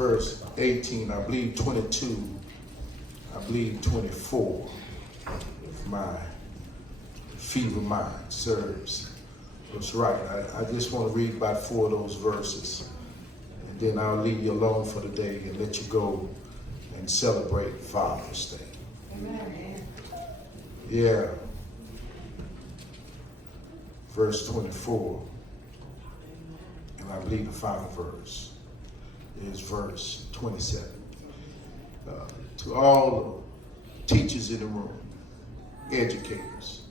verse 18, I believe 22, I believe 24, if my feeble mind serves. That's right. I just want to read about 4 of those verses, and then I'll leave you alone for the day and let you go and celebrate Father's Day. Amen. Yeah. Verse 24, and I believe the final verse is verse 27. To all the teachers in the room, educators,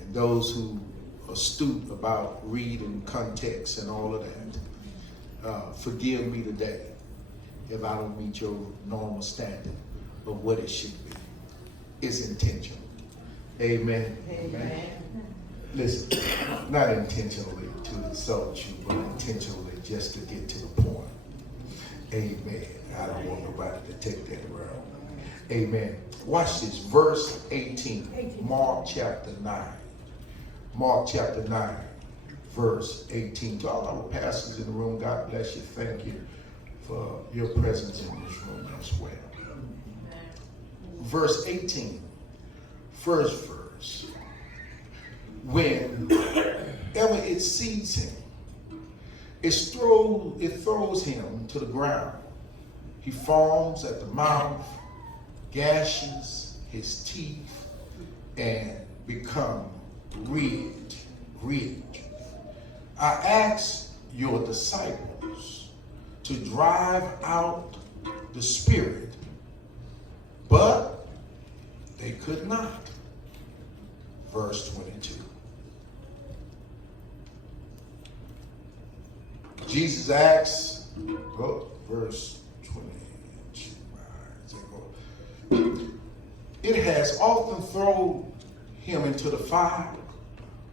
and those who are astute about reading context and all of that, forgive me today if I don't meet your normal standard of what it should be. It's intentional. Amen. Amen. Listen, not intentionally to insult you, but intentionally just to get to the point. Amen. I don't want nobody to take that around. Amen. Watch this. Verse 18. Mark chapter 9. Mark chapter 9, verse 18. To all our pastors in the room, God bless you. Thank you for your presence in this room as well. Verse 18. First verse. Whenever it sees him, it throws him to the ground. He foams at the mouth, gashes his teeth, and become red. I asked your disciples to drive out the spirit, but they could not. Verse 22. Jesus asks, verse 22. It has often thrown him into the fire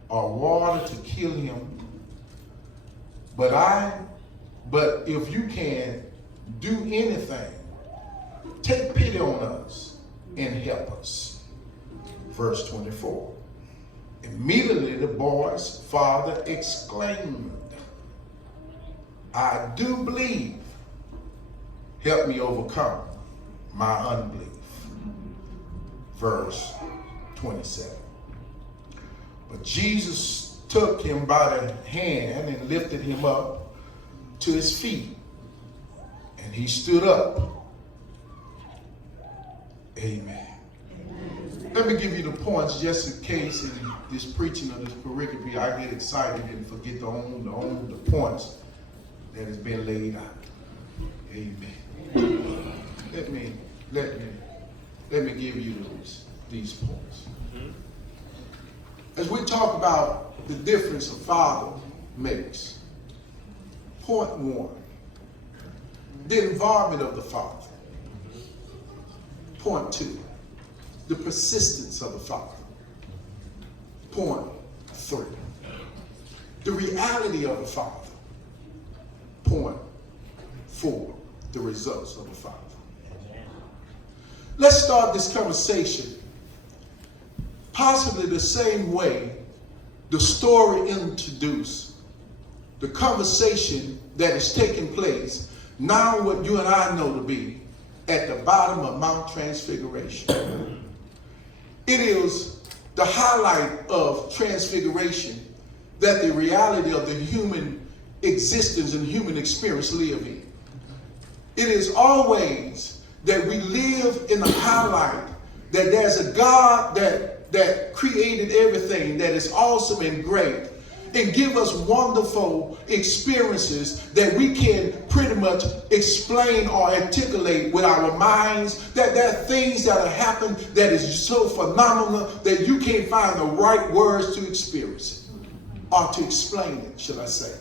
or water to kill him. But if you can do anything, take pity on us and help us. Verse 24. Immediately the boy's father exclaimed, I do believe. Help me overcome my unbelief. Verse 27. But Jesus took him by the hand and lifted him up to his feet. And he stood up. Amen. Let me give you the points just in case in this preaching of this pericope I get excited and forget to own the points that has been laid out. Amen. Let me give you these points. As we talk about the difference a father makes, point 1, the involvement of the father. Point 2, the persistence of the father. Point 3, the reality of the father. Point 4, the results of the father. Let's start this conversation possibly the same way the story introduced the conversation that is taking place now, what you and I know to be at the bottom of Mount Transfiguration. It is the highlight of Transfiguration that the reality of the human existence and human experience live in. It is always that we live in the highlight that there's a God that created everything that is awesome and great and give us wonderful experiences that we can pretty much explain or articulate with our minds, that there are things that have happened that is so phenomenal that you can't find the right words to experience it or to explain it, should I say.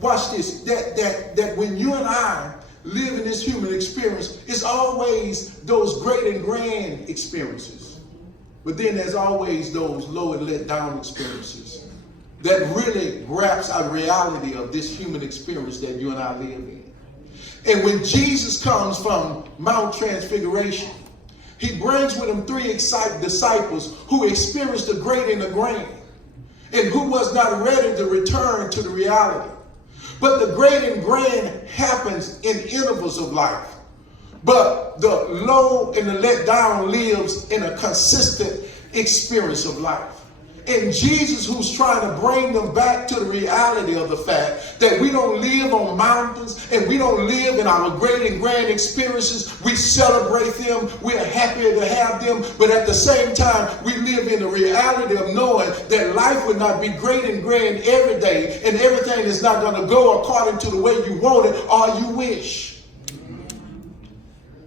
Watch this, that when you and I live in this human experience, it's always those great and grand experiences. But then there's always those low and let down experiences that really grasps our reality of this human experience that you and I live in. And when Jesus comes from Mount Transfiguration, he brings with him 3 excited disciples who experienced the great and the grand, and who was not ready to return to the reality. But the great and grand happens in intervals of life. But the low and the let down lives in a consistent experience of life. And Jesus, who's trying to bring them back to the reality of the fact that we don't live on mountains and we don't live in our great and grand experiences. We celebrate them. We're happy to have them. But at the same time, we live in the reality of knowing that life will not be great and grand every day, and everything is not going to go according to the way you want it or you wish.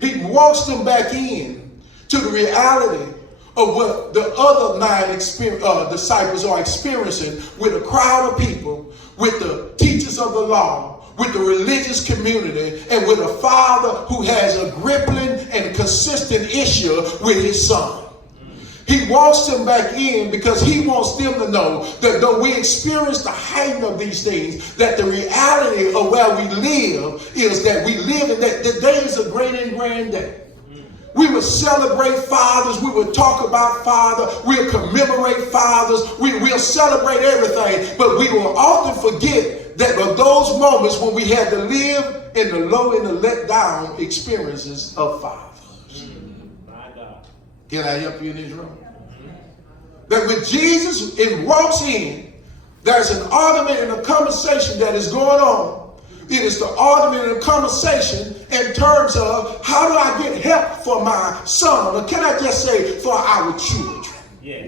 He walks them back in to the reality of what the other 9 disciples are experiencing with a crowd of people, with the teachers of the law, with the religious community, and with a father who has a crippling and consistent issue with his son. He walks them back in because he wants them to know that though we experience the height of these things, that the reality of where we live is that we live in that the day is a great and grand day. We would celebrate fathers. We would talk about father. We'll commemorate fathers. We'll celebrate everything. But we will often forget that of those moments when we had to live in the low and the let down experiences of fathers. My God. Can I help you in this room? That when Jesus walks in, there's an argument and a conversation that is going on. It is the argument and conversation in terms of how do I get help for my son, or can I just say for our children? Yeah.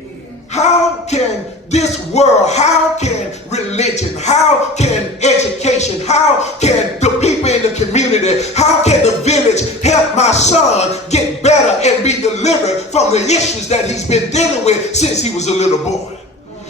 How can this world, how can religion, how can education, how can the people in the community, how can the village help my son get better and be delivered from the issues that he's been dealing with since he was a little boy?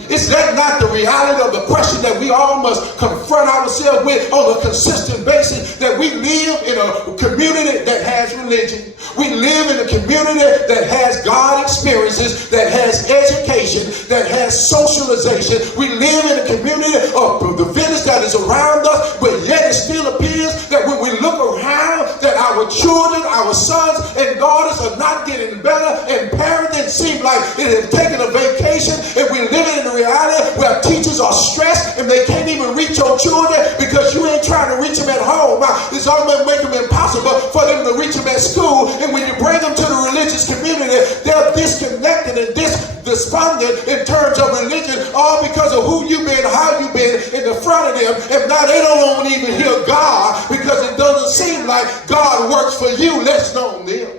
Is that not the reality of the question that we all must confront ourselves with on a consistent basis? That we live in a community that has religion. We live in a community that has God experiences, that has education, that has socialization. We live in a community of the village that is around us, but yet it still appears that when we look around, that our children, our sons and daughters are not getting better, and parenting seems like it has taken a vacation, and we're living in a reality where teachers are stressed and they can't even reach your children because you ain't trying to reach them at home. It's almost making them impossible for them to reach them at school. And when you bring them to the religious community, they're disconnected and despondent in terms of religion, all because of who you've been, how you've been in the front of them. And now they don't even hear God because it doesn't seem like God works for you, less known them.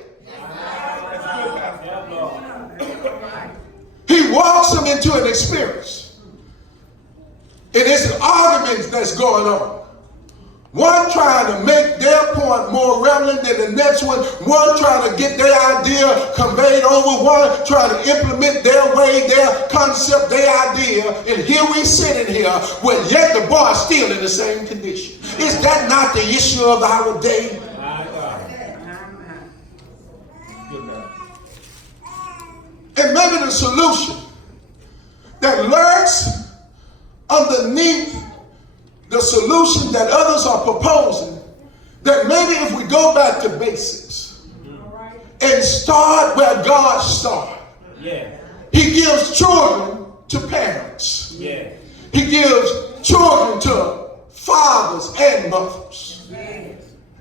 He walks them into an experience. And it's an argument that's going on. One trying to make their point more relevant than the next one. One trying to get their idea conveyed over. One trying to implement their way, their concept, their idea. And here we sitting here, where yet the boy is still in the same condition. Is that not the issue of our day? And maybe the solution that lurks underneath the solution that others are proposing, that maybe if we go back to basics and start where God started. Yeah. He gives children to parents. Yeah. He gives children to fathers and mothers. Yeah.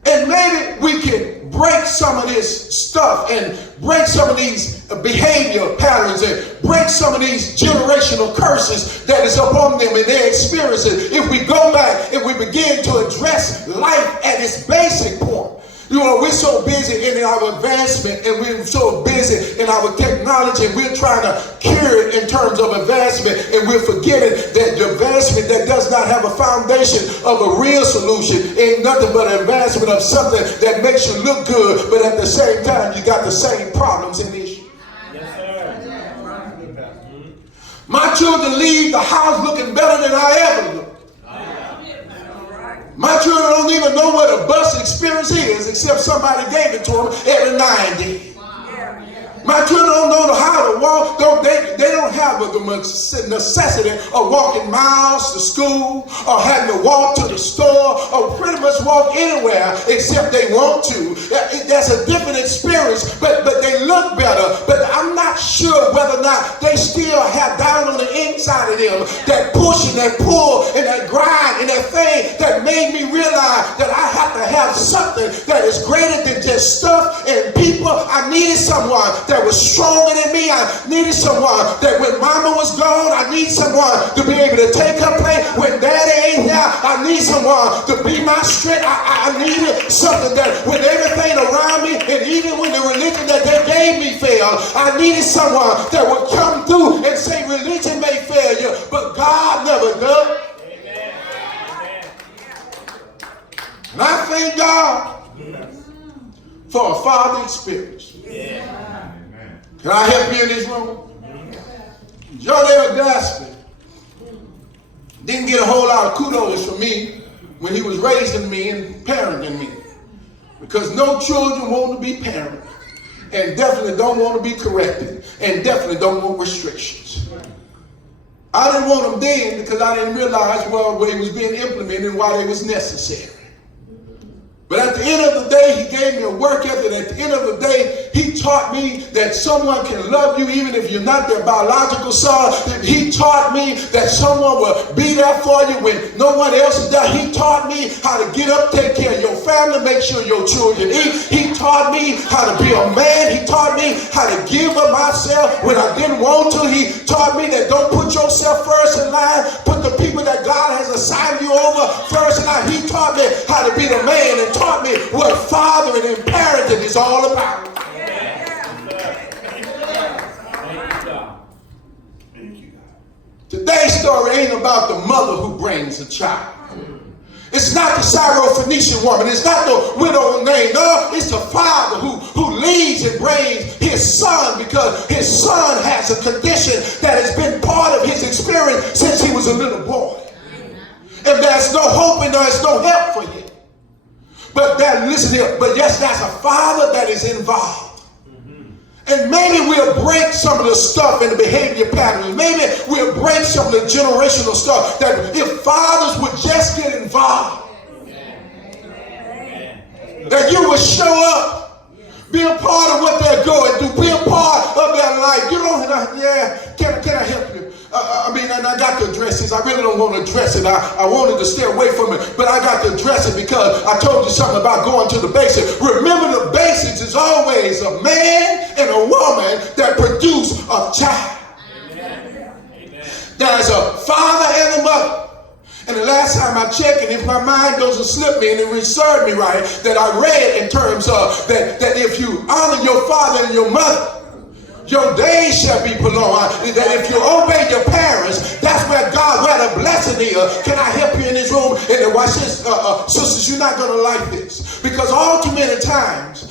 And maybe we can break some of this stuff and break some of these behavior patterns and break some of these generational curses that is upon them and their experiences. If we go back and we begin to address life at its basic point. You know, we're so busy in our advancement and we're so busy in our technology and we're trying to cure it in terms of advancement, and we're forgetting that the advancement that does not have a foundation of a real solution ain't nothing but an advancement of something that makes you look good, but at the same time you got the same problems and issues. Yes, sir. My children leave the house looking better than I ever looked. My children don't even know what a bus experience is except somebody gave it to them every 9 days. My children don't know how to walk. They don't have with the necessity of walking miles to school or having to walk to the store or pretty much walk anywhere except they want to. That's a different experience, but they look better. But I'm not sure whether or not they still have down on the inside of them that push and that pull and that grind and that thing that made me realize that I have to have something that is greater than just stuff and people. I needed someone that was stronger than me. I needed someone that when mama was gone, I need someone to be able to take her place. When daddy ain't here, I need someone to be my strength. I needed something that when everything around me and even when the religion that they gave me failed, I needed someone that would come through and say religion may fail you, but God never does. And I thank God for a father experience. Can I help you in this room? Joe David Dasper didn't get a whole lot of kudos from me when he was raising me and parenting me. Because no children want to be parented and definitely don't want to be corrected and definitely don't want restrictions. I didn't want them then because I didn't realize well it was being implemented and why they was necessary. But at the end of the day, he gave me a work ethic. At the end of the day, he taught me that someone can love you even if you're not their biological son. He taught me that someone will be there for you when no one else is there. He taught me how to get up, take care of your family, make sure your children eat. He taught me how to be a man. He taught me how to give of myself when I didn't want to. He taught me that don't put yourself first in line. Put the people that God has assigned you over first in line. He taught me how to be the man and taught me what fathering and parenting is all about. Today's story ain't about the mother who brings a child. It's not the Syrophoenician woman. It's not the widow named. No, it's the father who leads and brings his son because his son has a condition that has been part of his experience since he was a little boy. And there's no hope and there's no help for him. But listen here, but yes, that's a father that is involved. And maybe we'll break some of the stuff in the behavior patterns. Maybe we'll break some of the generational stuff that if fathers would just get involved, that you would show up, be a part of what they're going through, be a part of their life. You don't, can I help you? And I got to address this. I really don't want to address it. I wanted to stay away from it, but I got to address it because I told you something about going to the basics. Remember, the basics is always a man and a woman that produce a child. There's a father and a mother. And the last time I checked, and if my mind doesn't slip me and it served me right, that I read in terms of that if you honor your father and your mother, your days shall be prolonged. That if you obey your parents, that's where the blessing is. Can I help you in this room? And watch this, sisters, you're not going to like this. Because all too many times,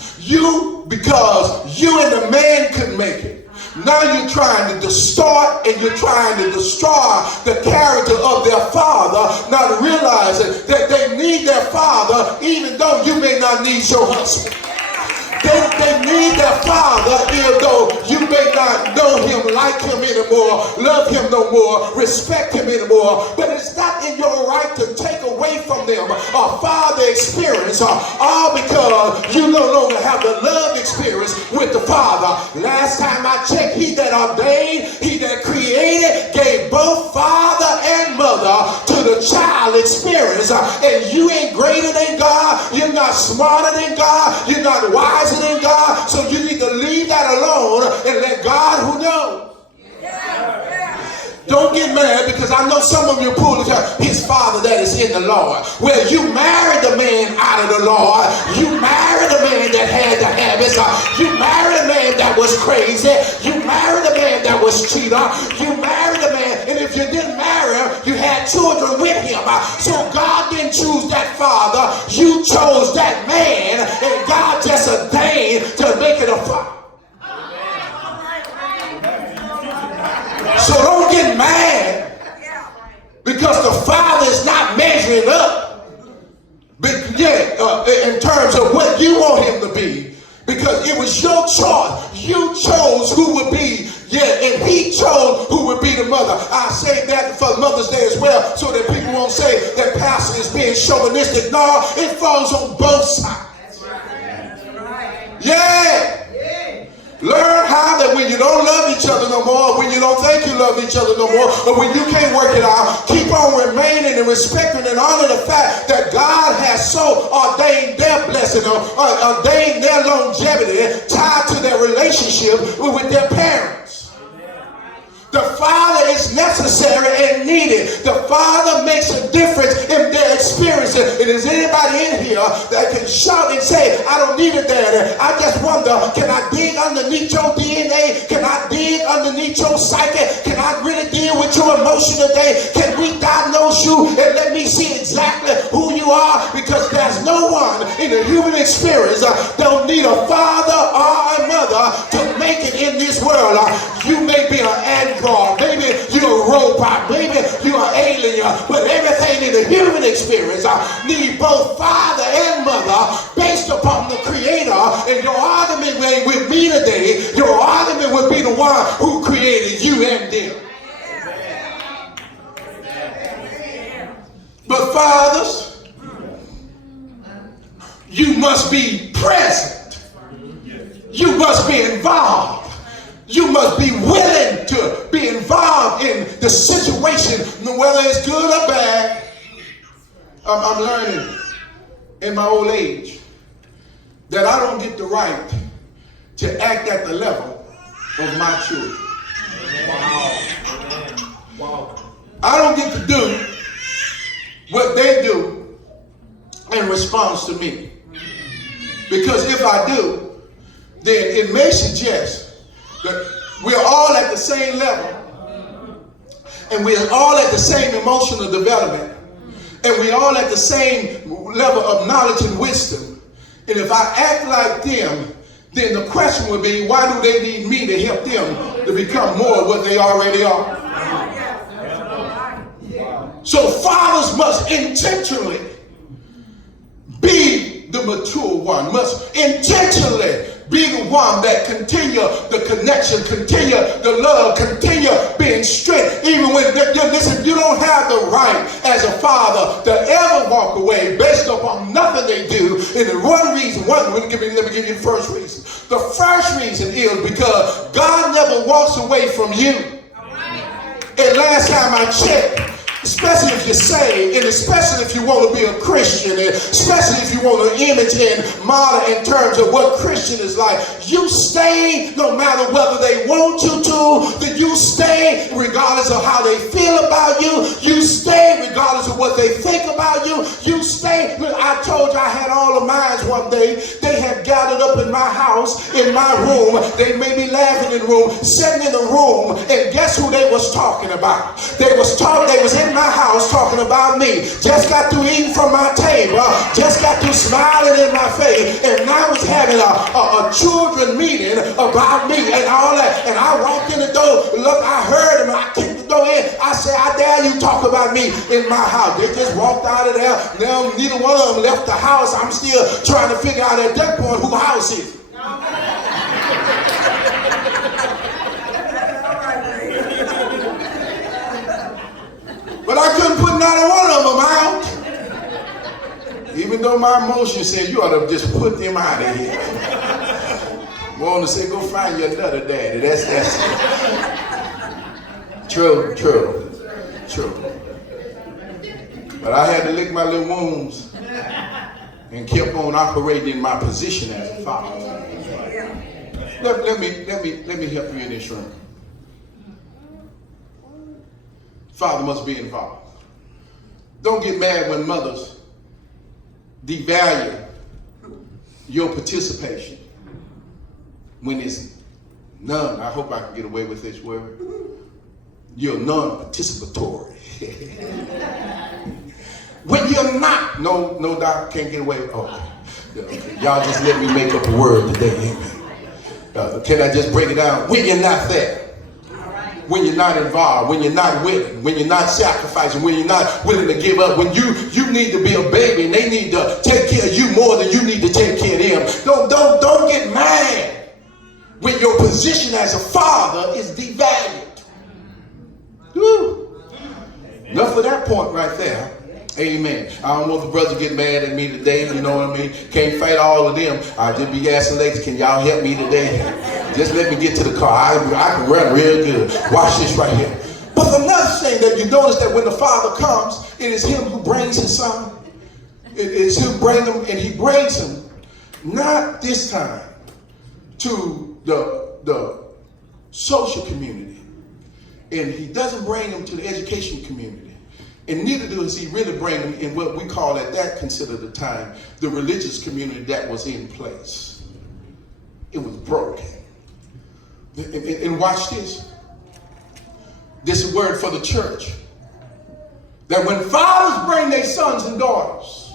because you and the man couldn't make it, now you're trying to distort and you're trying to destroy the character of their father, not realizing that they need their father even though you may not need your husband. They need their father even though you may not know him, like him anymore, love him no more, respect him anymore. But it's not in your right to take away from them a father experience all because you no longer have the love experience with the father. Last time I checked, he that ordained, he that created, gave both father and mother to the child experience. And you ain't greater than God, you're not smarter than God, you're not wiser than God, so you need to leave that alone and let God who knows. Don't get mad because I know some of you pull his father that is in the Lord. Well, you married a man out of the Lord. You married a man that had the habits. You married a man that was crazy. You married a man that was cheater. You married a man, and if you didn't marry him, you had children with him. So God didn't choose that father. You chose that man, and God just ordained to make it a father. So don't get mad because the father is not measuring up in terms of what you want him to be, because it was your choice. You chose who would be, and he chose who would be the mother. I say that for Mother's Day as well, so that people won't say that pastor is being chauvinistic. No, it falls on both sides. Yeah. Learn how that when you don't love each other no more, when you don't think you love each other no more, or when you can't work it out, keep on remaining and respecting and honor the fact that God has so ordained their blessing, or ordained their longevity tied to their relationship with their parents. The father is necessary and needed. The father makes a difference in their experience. And is anybody in here that can shout and say, I don't need a daddy? I just wonder, can I dig underneath your DNA? Can I dig underneath your psyche? Can I really deal with your emotion today? Can we diagnose you and let me see exactly who you are? Because there's no one in the human experience that don't need a father or a mother to make it in this world. You may be an android, maybe you're a robot, maybe you're an alien, but everything in the human experience need both father and mother based upon the Creator. And your argument with me today, your argument would be the one who created you and them. But fathers, you must be present. You must be involved. You must be willing to be involved in the situation, whether it's good or bad. I'm learning in my old age that I don't get the right to act at the level of my children. Wow. I don't get to do what they do in response to me. Because if I do, then it may suggest that we're all at the same level, and we're all at the same emotional development, and we're all at the same level of knowledge and wisdom. And if I act like them, then the question would be, why do they need me to help them to become more of what they already are? So fathers must intentionally be the mature one, must intentionally be the one that continue the connection, continue the love, continue being strength. Even when, listen, you don't have the right as a father to ever walk away based upon nothing they do. And the one reason, let me give you the first reason. The first reason is because God never walks away from you. And last time I checked, especially if you're saved, and especially if you want to be a Christian, and especially if you want to image and model in terms of what Christian is like, you stay no matter whether they want you to, that you stay regardless of how they feel about you, you stay regardless of what they think about you, you stay. I told you I had all of mine one day. They had gathered up in my house, in my room. They made me laughing in the room, sitting in the room, and guess who they was talking about? They was in my house talking about me. Just got through eating from my table, just got through smiling in my face, and now was having a children meeting about me and all that. And I walked in the door, look, I heard them, and I kicked the door in. I said, I dare you talk about me in my house. They just walked out of there. Now neither one of them left the house. I'm still trying to figure out at that point whose house is it. But I couldn't put neither one of them out. Even though my emotion said, you ought to just put them out of here. I want to say, go find your another daddy. That's true. But I had to lick my little wounds and kept on operating in my position as a father. Let me help you in this room. Father must be involved. Don't get mad when mothers devalue your participation when it's none. I hope I can get away with this word. You're non-participatory. When you're not, no, doctor can't get away with. Okay. Y'all just let me make up a word today. Can I just break it down? When you're not there. When you're not involved, when you're not willing, when you're not sacrificing, when you're not willing to give up, when you need to be a baby and they need to take care of you more than you need to take care of them. Don't get mad when your position as a father is devalued. Enough of that point right there. Amen. I don't want the brothers to get mad at me today. You know what I mean? Can't fight all of them. I just be asking ladies, can y'all help me today? Just let me get to the car. I can run real good. Watch this right here. But another thing that you notice that when the Father comes, it is him who brings his son. It is him bring him, and he brings him not this time to the social community. And he doesn't bring them to the education community. And neither does he really bring them in what we call at that considered the time, the religious community that was in place. It was broken. And watch this. This is a word for the church. That when fathers bring their sons and daughters,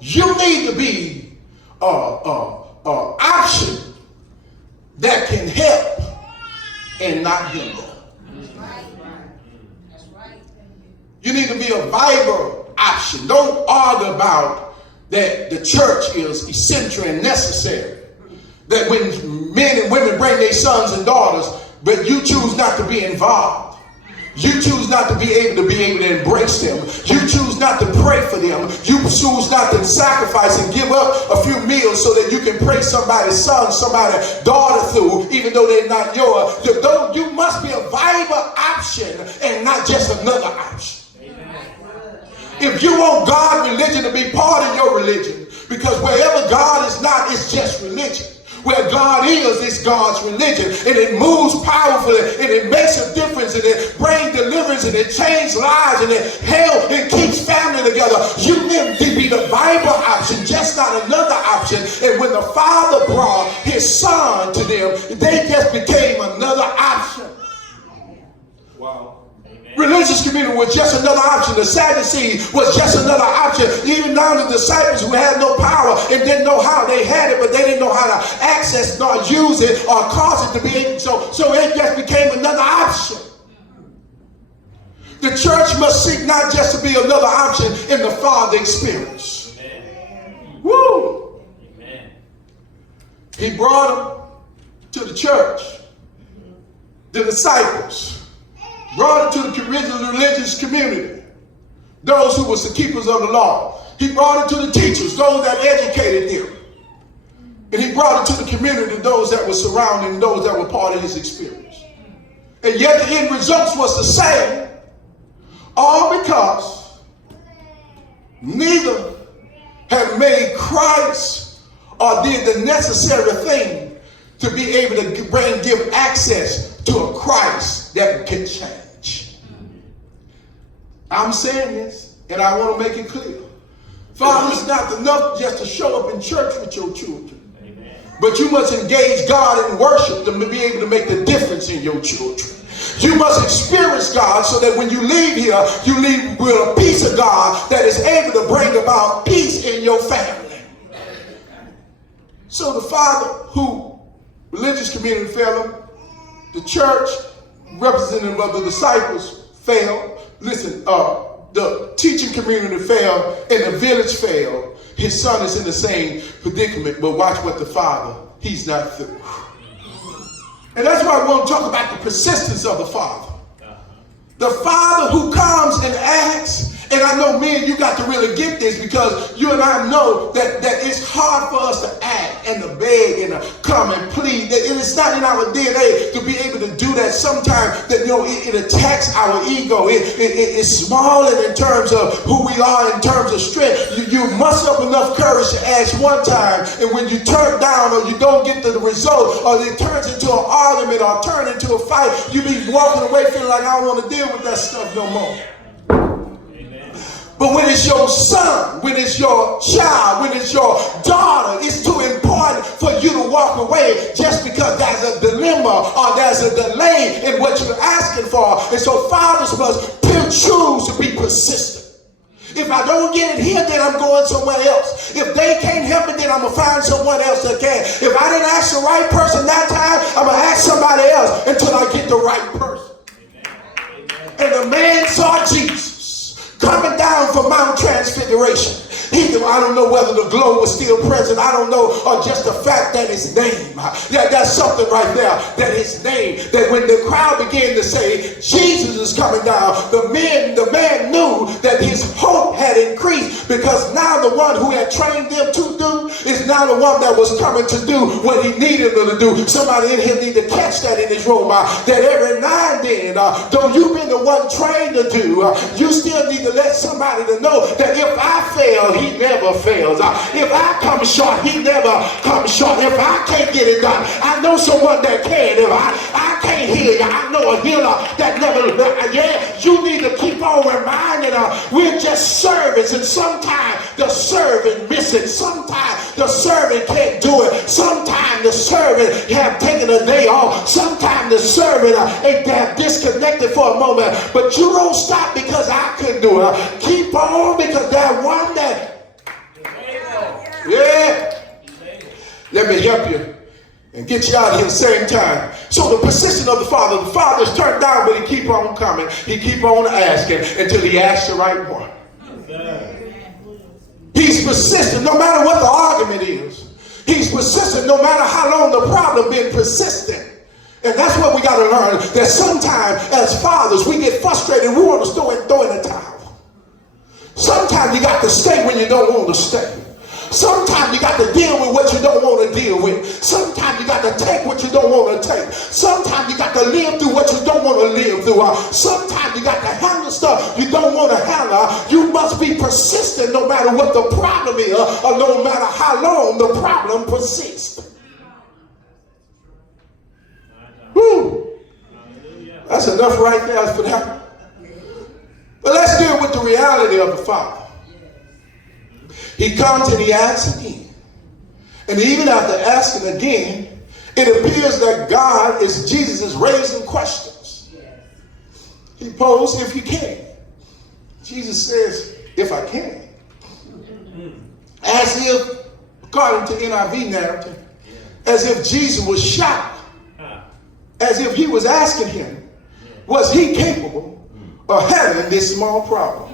you need to be an option that can help and not hinder. You need to be a viable option. Don't argue about that the church is essential and necessary. That when men and women bring their sons and daughters, but you choose not to be involved. You choose not to be able to embrace them. You choose not to pray for them. You choose not to sacrifice and give up a few meals so that you can pray somebody's son, somebody's daughter through, even though they're not yours. You must be a viable option and not just another option. If you want God religion to be part of your religion, because wherever God is not, it's just religion. Where God is, it's God's religion. And it moves powerfully, and it makes a difference, and it brings deliverance, and it changes lives, and it keeps family together. You need to be the Bible option, just not another option. And when the Father brought his son to them, they just became another option. Wow. Religious community was just another option. The Sadducees was just another option. Even down to the disciples who had no power and didn't know how. They had it, but they didn't know how to access nor use it or cause it to be. So it just became another option. The church must seek not just to be another option in the Father experience. Amen. Woo! Amen. He brought them to the church, the disciples. Brought it to the religious community, those who was the keepers of the law. He brought it to the teachers, those that educated them. And he brought it to the community, those that were surrounding, those that were part of his experience. And yet the end results was the same, all because neither had made Christ or did the necessary thing to be able to give access to a Christ that can change. I'm saying this, and I want to make it clear. Father, it's not enough just to show up in church with your children. Amen. But you must engage God in worship to be able to make the difference in your children. You must experience God so that when you leave here, you leave with a peace of God that is able to bring about peace in your family. So the Father, who religious community failed, the church, representative of the disciples, failed. Listen, the teaching community failed and the village failed. His son is in the same predicament, but watch what the Father, he's not through. And that's why I want to talk about the persistence of the Father. The Father who comes and asks, and I know me and you got to really get this because you and I know that it's hard for us to act and to beg and to come and plead. It's not in our DNA to be able to do that. Sometimes that it attacks our ego. It's smaller in terms of who we are in terms of strength. You muster up enough courage to ask one time, and when you turn down or you don't get the result, or it turns into an argument or turn into a fight, you be walking away feeling like I don't want to deal with that stuff no more. But when it's your son, when it's your child, when it's your daughter, it's too important for you to walk away just because there's a dilemma or there's a delay in what you're asking for. And so fathers must choose to be persistent. If I don't get it here, then I'm going somewhere else. If they can't help it, then I'm going to find someone else that can. If I didn't ask the right person that time, I'm going to ask somebody else until I get the right person. And the man saw Jesus coming down from Mount Transfiguration. I don't know whether the glow was still present. I don't know, or just the fact that his name. That's something right there. That his name. That when the crowd began to say, Jesus is coming down, the men because now the one who had trained them to do is now the one that was coming to do what he needed them to do. Somebody in here need to catch that in this room, that every now and then, though you've been the one trained to do, you still need to let somebody to know that if I fail, he never fails. If I come short, he never comes short. If I can't get it done, I know someone that can. If I can't heal you, I know a healer that never, you need to keep on reminding we're just servants, and sometimes the servant misses. Sometimes the servant can't do it. Sometimes the servant have taken a day off. Sometimes the servant ain't that disconnected for a moment. But you don't stop because I couldn't do it. Keep on, because that one that, let me help you and get you out of here at the same time. So the persistence of the Father's turned down, but he keep on coming. He keep on asking until he asks the right one. He's persistent no matter what the argument is. He's persistent no matter how long the problem been persistent. And that's what we got to learn, that sometimes as fathers we get frustrated. We want to throw in the towel. Sometimes you got to stay when you don't want to stay. Sometimes you got to deal with what you don't want to deal with. Sometimes you got to take what you don't want to take. Sometimes you got to live through what you don't want to live through. Sometimes you got to handle stuff you don't want to handle. You must be persistent no matter what the problem is, or no matter how long the problem persists. Woo. That's enough right there for that. But let's deal with the reality of the Father. He comes and he asks again. And even after asking again, it appears that God is Jesus raising questions. He posed, if you can. Jesus says, if I can. As if, according to NIV narrative, as if Jesus was shocked. As if he was asking him, was he capable of handling this small problem?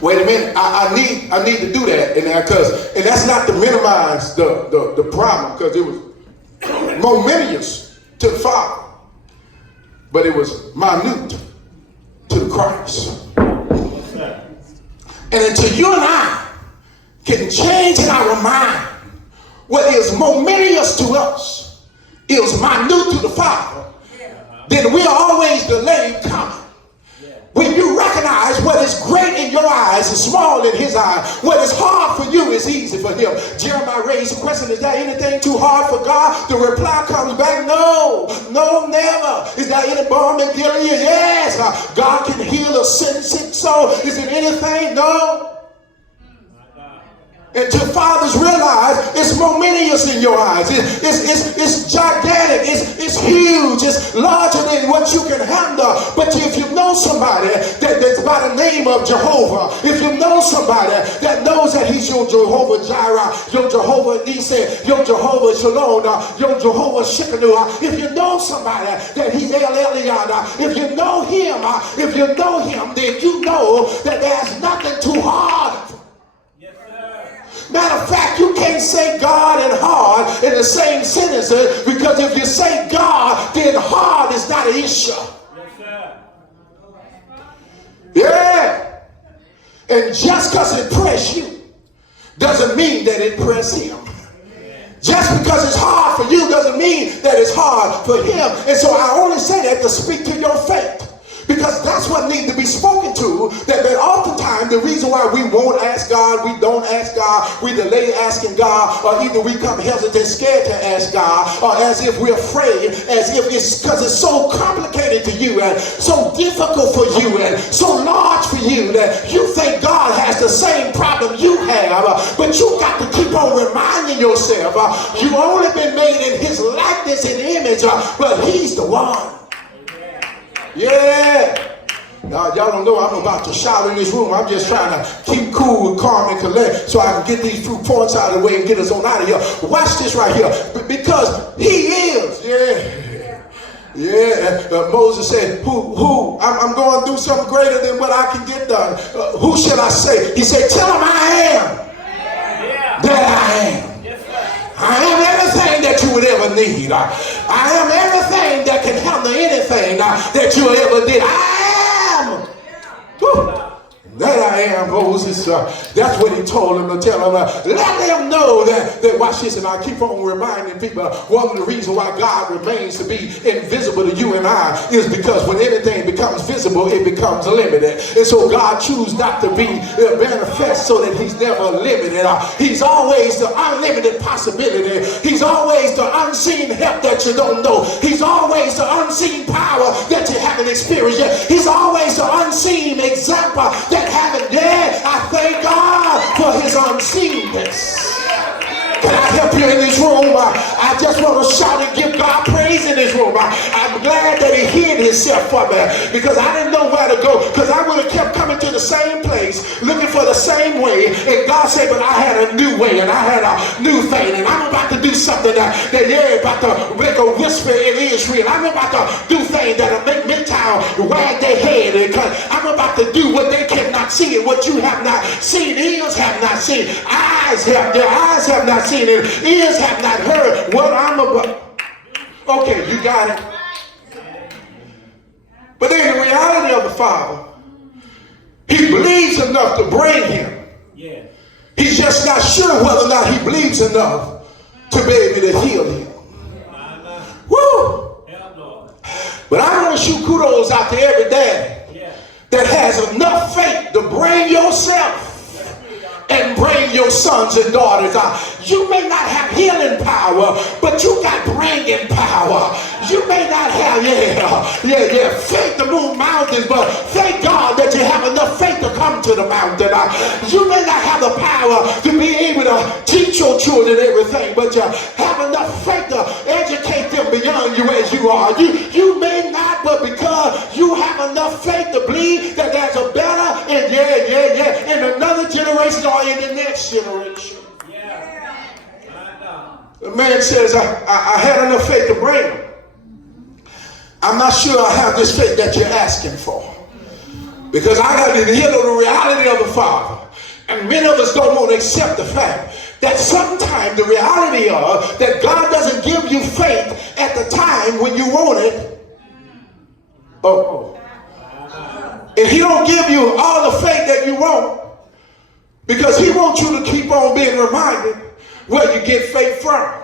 Wait a minute, I need to do that in there, and that's not to minimize the problem, because it was momentous to the Father, but it was minute to the Christ. And until you and I can change in our mind what is momentous to us is minute to the Father, then we're always delayed coming. When you recognize what is great in your eyes is small in his eyes, what is hard for you is easy for him. Jeremiah raised the question, is there anything too hard for God? The reply comes back, no, never. Is there any balm in Gilead? Yes. God can heal a sick soul. Is it anything? No. Until fathers realize it's momentous in your eyes. It's gigantic. It's huge. It's larger than what you can handle. But if you know somebody that's by the name of Jehovah, if you know somebody that knows that he's your Jehovah Jireh, your Jehovah Nissi, your Jehovah Shalom, your Jehovah Shikanu, if you know somebody that he's El Elyon, if you know him, then you know that there's nothing too hard. Matter of fact, you can't say God and hard in the same sentences, because if you say God, then hard is not an issue. Yeah. And just because it press you doesn't mean that it press him. Just because it's hard for you doesn't mean that it's hard for him. And so I only say that to speak to your faith. Because that's what needs to be spoken to. That oftentimes the reason why we won't ask God, we don't ask God, we delay asking God, or either we come hesitant, scared to ask God, or as if we're afraid, as if it's because it's so complicated to you and so difficult for you and so large for you that you think God has the same problem you have. But you got to keep on reminding yourself, you've only been made in his likeness and image, but he's the one. Yeah. Y'all don't know I'm about to shout in this room. I'm just trying to keep cool, calm, and collect so I can get these few points out of the way and get us on out of here. Watch this right here. Because he is. Yeah. Moses said, who? I'm going to do something greater than what I can get done. Who shall I say? He said, tell him I am. That I am. I am everything that you would ever need. I am everything that can handle anything that you ever did. I am. Woo. That I am, Moses. That's what he told him to tell him. Let them know that, watch this, and I keep on reminding people, one of the reasons why God remains to be invisible to you and I is because when anything becomes visible, it becomes limited. And so God chooses not to be manifest so that he's never limited. He's always the unlimited possibility. He's always the unseen help that you don't know. He's always the unseen power that you haven't experienced yet. He's always the unseen example that haven't yet. I thank God for his unseenness. Can I help you in this room? I just want to shout and give God praise in this room. I'm glad that he hid himself for me because I didn't know where to go, because I would have kept coming to the same place looking for the same way, and God said, but I had a new way and I had a new thing, and I'm about to do something that they're about to make a whisper in Israel. I'm about to do things that'll make Midtown wag their head, and I'm about to do what they cannot see and what you have not seen, ears have not seen, their eyes have not seen, and ears have not heard what I'm about. Okay, you got it. But then the reality of the Father, he believes enough to bring him. Yeah. He's just not sure whether or not he believes enough to be able to heal him. Woo! But I want to shoot kudos out to every dad that has enough faith to bring yourself and bring your sons and daughters out. You may not have healing power, but you got bringing power. You may not have, faith to move mountains, but thank God that you have enough faith to come to the mountain. You may not have the power to be able to teach your children everything, but you have enough faith to educate them beyond you as you are. You may not, but because you have enough faith to believe that there's a better and in another generation or in the next generation. The man says, I had enough faith to bring him. I'm not sure I have this faith that you're asking for, because I got to hear the reality of the Father. And many of us don't want to accept the fact that sometimes the reality of that God doesn't give you faith at the time when you want it. And he don't give you all the faith that you want, because he wants you to keep on being reminded where you get faith from.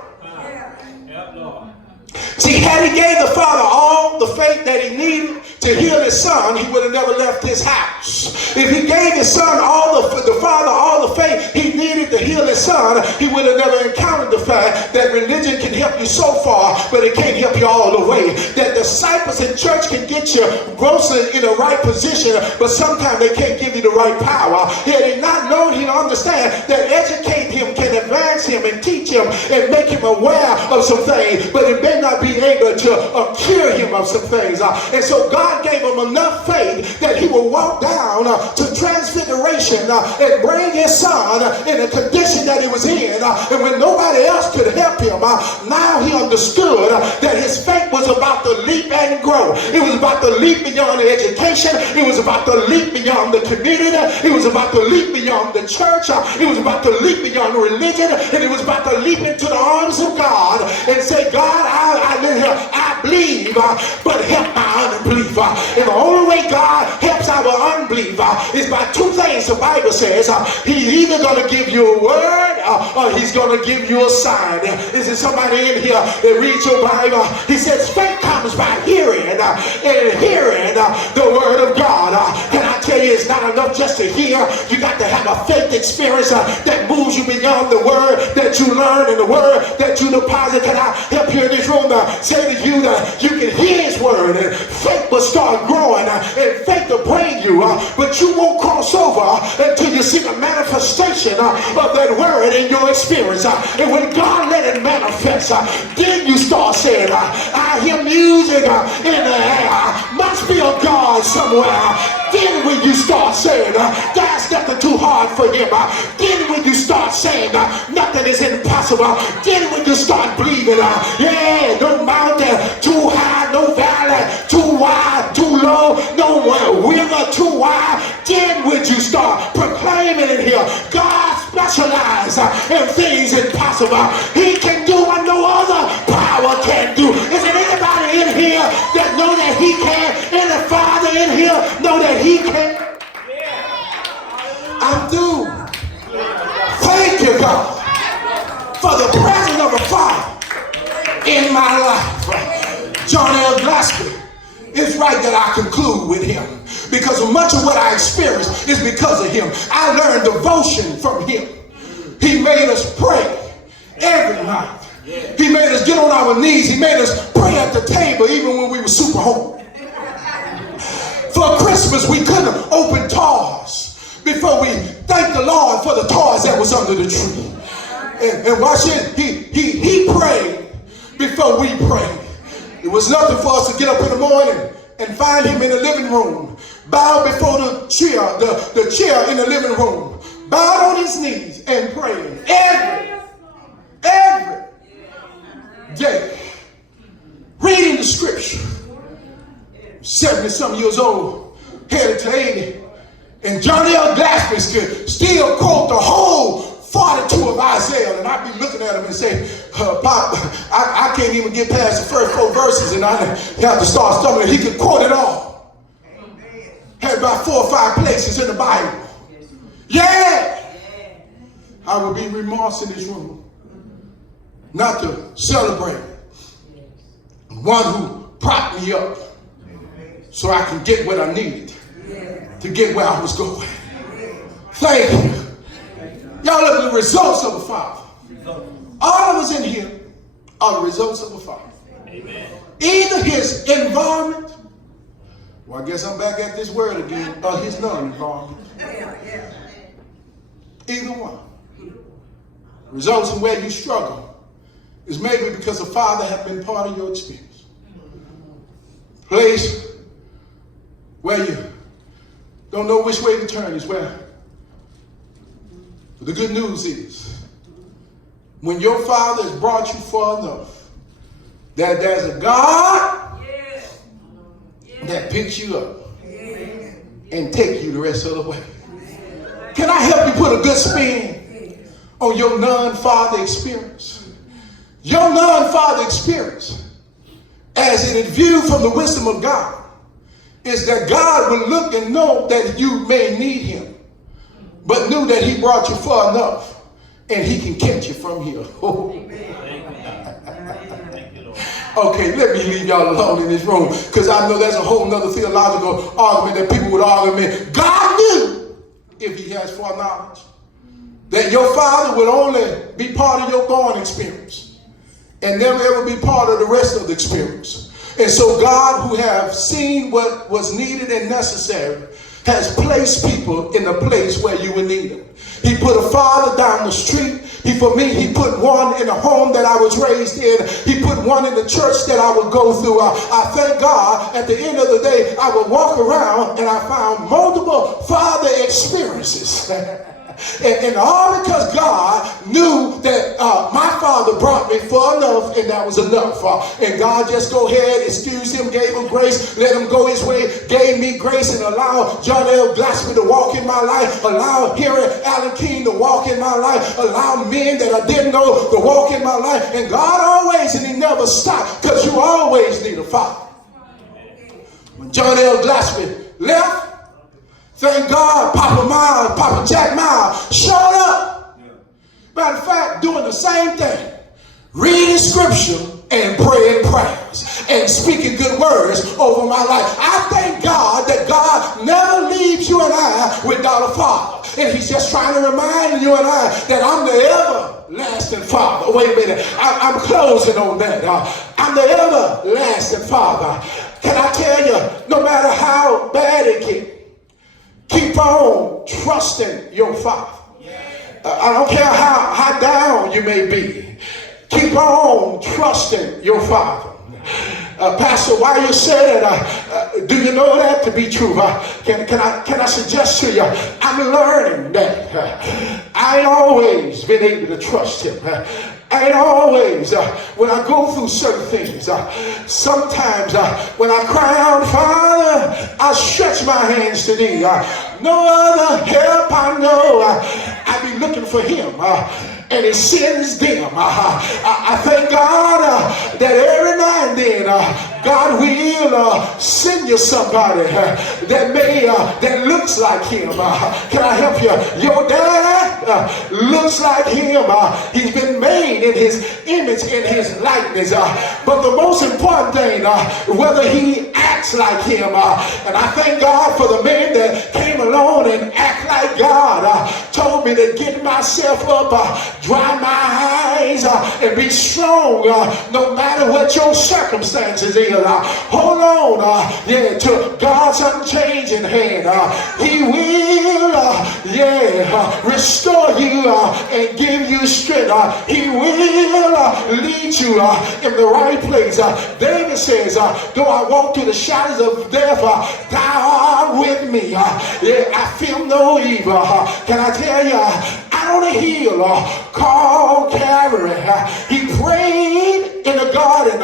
See, had he gave the Father all the faith that he needed to heal his son, he would have never left his house. If he gave his son the Father all the faith he needed to heal his son, he would have never encountered the fact that religion can help you so far, but it can't help you all the way. That disciples in church can get you grossly in the right position, but sometimes they can't give you the right power. Had he not known, he'd understand that educate him can advance him and teach him and make him aware of some things, but it may not be able to cure him of some things. And so God gave him enough faith that he will walk down to Transfiguration and bring his son in the condition that he was in. And when nobody else could help him, now he understood that his faith was about to leap and grow. It was about to leap beyond the education. It was about to leap beyond the community. It was about to leap beyond the church. It was about to leap beyond religion. And it was about to leap into the arms of God and say, God, I believe, but help my unbelief. And the only way God helps our unbelief is by two things. The Bible says he's either going to give you a word or he's going to give you a sign. Is there somebody in here that reads your Bible? He says faith comes by hearing, and hearing the word of God. Can I tell you, it's not enough just to hear. You got to have a faith experience that moves you beyond the word that you learn and the word that you deposit. Can I help you in this room to say to you that you can hear his word and faith will start growing and faith will bring you, but you won't cross over until you see the manifestation of that word in your experience. And when God let it manifest, then you start saying, I hear music in the air, must be a God somewhere. Then when you start saying, there's nothing too hard for him, then when you start saying, nothing is impossible, then when you start believing, no mountain too high, no valley too wide, too low, no river too wide, then when you start proclaiming in here, God specializes in things impossible. He can do what no other power can do. Is there anybody in here that know that he can? Any father in here know that he can? I'm through. Thank you, God, for the presence of the Father in my life. John L. Glasgow, it's right that I conclude with him, because much of what I experienced is because of him. I learned devotion from him. He made us pray every night. He made us get on our knees. He made us pray at the table even when we were super hungry. For Christmas, we couldn't open toys before we thanked the Lord for the toys that was under the tree. And watch it, he prayed before we prayed. It was nothing for us to get up in the morning and find him in the living room, bow before the chair in the living room, bowed on his knees and praying every day, reading the scripture. 70-some years old, headed to 80, and John L. Glasgow could still quote the whole 42 of Isaiah, and I'd be looking at him and say, Pop, I can't even get past the first 4 verses, and I have to start stumbling. He could quote it all. Amen. Had about 4 or 5 places in the Bible. Yeah! I would be remorse in this room, not to celebrate one who propped me up so I can get what I needed to get where I was going. Thank you. Y'all look at the results of the Father. All of us in here are the results of the Father. Amen. Either his environment, well, I guess I'm back at this word again, or his non-environment. Either one. Results in where you struggle is maybe because the Father has been part of your experience. Place where you don't know which way to turn is where. But the good news is, when your Father has brought you far enough, that there's a God that picks you up and take you the rest of the way. Can I help you put a good spin on your non-Father experience? Your non-Father experience, as it is viewed from the wisdom of God, is that God will look and know that you may need him, but knew that he brought you far enough and he can catch you from here. Okay, let me leave y'all alone in this room, because I know there's a whole nother theological argument that people would argue. God knew, if he has foreknowledge, that your Father would only be part of your going experience and never ever be part of the rest of the experience. And so God, who have seen what was needed and necessary, has placed people in a place where you would need them. He put a father down the street. For me, he put one in the home that I was raised in. He put one in the church that I would go through. I thank God, at the end of the day, I would walk around and I found multiple father experiences. And all because God knew that my Father brought me far enough, and that was enough. And God just go ahead, excused him, gave him grace, let him go his way, gave me grace, and allowed John L. Glasgow to walk in my life, allowed Henry Allen King to walk in my life, allowed men that I didn't know to walk in my life. And God always, and he never stopped, because you always need a father. When John L. Glasgow left, thank God, Papa Jack Miles showed up. Matter of fact, doing the same thing. Reading scripture and praying prayers and speaking good words over my life. I thank God that God never leaves you and I without a father. And he's just trying to remind you and I that I'm the everlasting Father. Wait a minute. I'm closing on that. I'm the everlasting Father. Can I tell you, no matter how bad it gets, keep on trusting your Father. I don't care how down you may be. Keep on trusting your Father. Pastor, why you say that? Do you know that to be true? Can I suggest to you, I'm learning that I ain't always been able to trust him. I ain't always, when I go through certain things, sometimes when I cry out, Father, I stretch my hands to thee. No other help I know. I be looking for him. And it sends them. I thank God that every now and then God will send you somebody that looks like him. Can I help you? Your dad looks like him. He's been made in his image, in his likeness. But the most important thing, whether he acts like him. And I thank God for the man that came along and act like God. Told me to get myself up, dry my eyes, and be strong no matter what your circumstances is. Hold on to God's unchanging hand. He will restore you and give you strength. He will lead you in the right place. David says, though I walk through the shadows of death, thou art with me. I feel no evil. Can I tell you, out on a hill called Calvary, he prayed in the garden,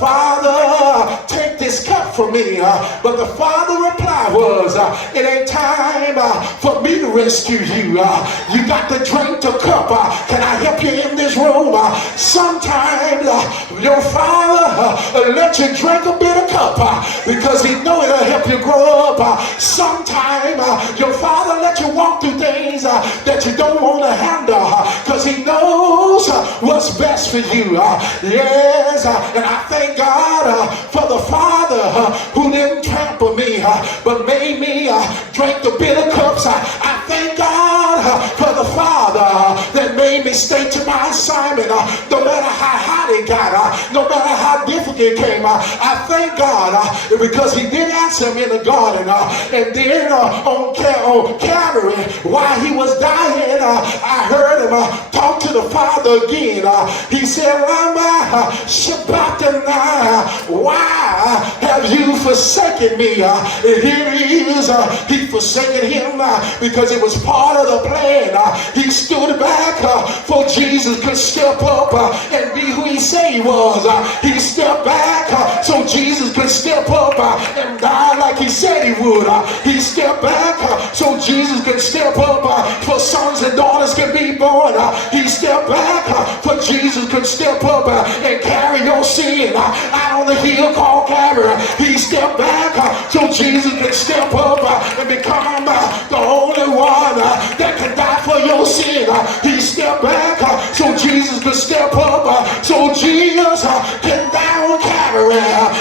Father, take this cup from me. But the Father reply was, it ain't time for me to rescue you. You got to drink the cup. Can I help you in this room? Sometimes your Father let you drink a bit of cup because he know it'll help you grow up. Sometimes your Father let you walk through things that you don't want to handle because he knows what's best for you. Yes, and I thank God for the Father who didn't trample me but made me drink the bitter cups. I thank God for the Father that made me stay to my assignment no matter how hot it got, no matter how difficult it came. I thank God because he did answer me in the garden, and then on Calvary while he was dying, I heard him talk to the Father again. He said, Lama Shabbatana, why have you forsaken me? Here he is. He forsaken him because it was part of the plan. He stood back for Jesus could step up and be who he said he was. He stepped back so Jesus could step up and die like he said he would. He stepped back so Jesus could step up for sons and daughters could be born. He stepped back for Jesus could step up and carry your sin out on the hill called Calvary. He stepped back so Jesus could step up and become the only one that can die for your sin. He stepped back so Jesus could step up so Jesus can die on Calvary.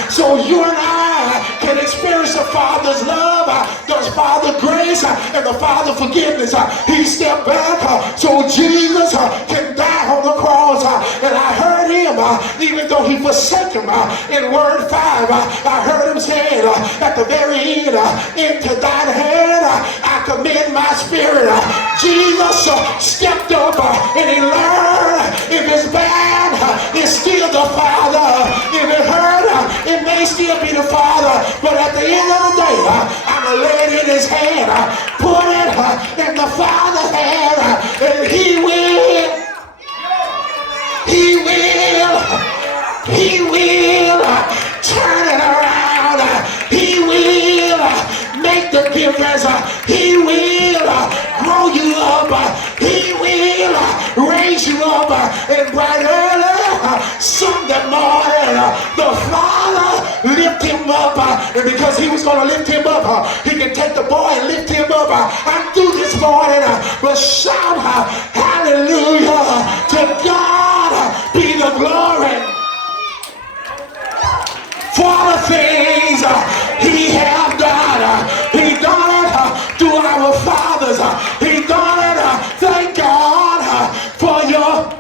So you and I can experience the Father's love, the Father's grace, and the Father's forgiveness. He stepped back so Jesus can die on the cross. And I heard him, even though he forsaken him, in word 5, I heard him say at the very end, into thine hand I commend my spirit. Jesus stepped up and he learned if it's bad, it's still the Father. If it hurt, it may still be the Father. But at the end of the day, I'm going to lay it in his hand, put it in the Father's hand, and he will turn it around. He will make the difference. He will grow you up. He will raise you up. And bright early Sunday morning, the Father lift him up. And because he was going to lift him up, he can take the boy and lift him up. I'm through this morning, but shout hallelujah to God be the glory for the things he have done. He done it through our fathers. He done it. Thank God for your.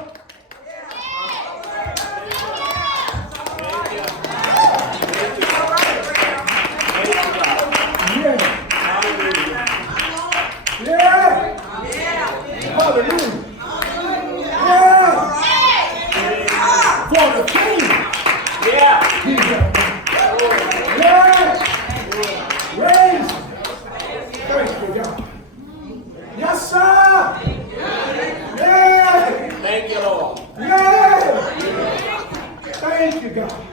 Hallelujah. For the king. Raise. Thank you, God. Yes, sir. Yeah. Thank you, Lord. Yeah. Thank you, God.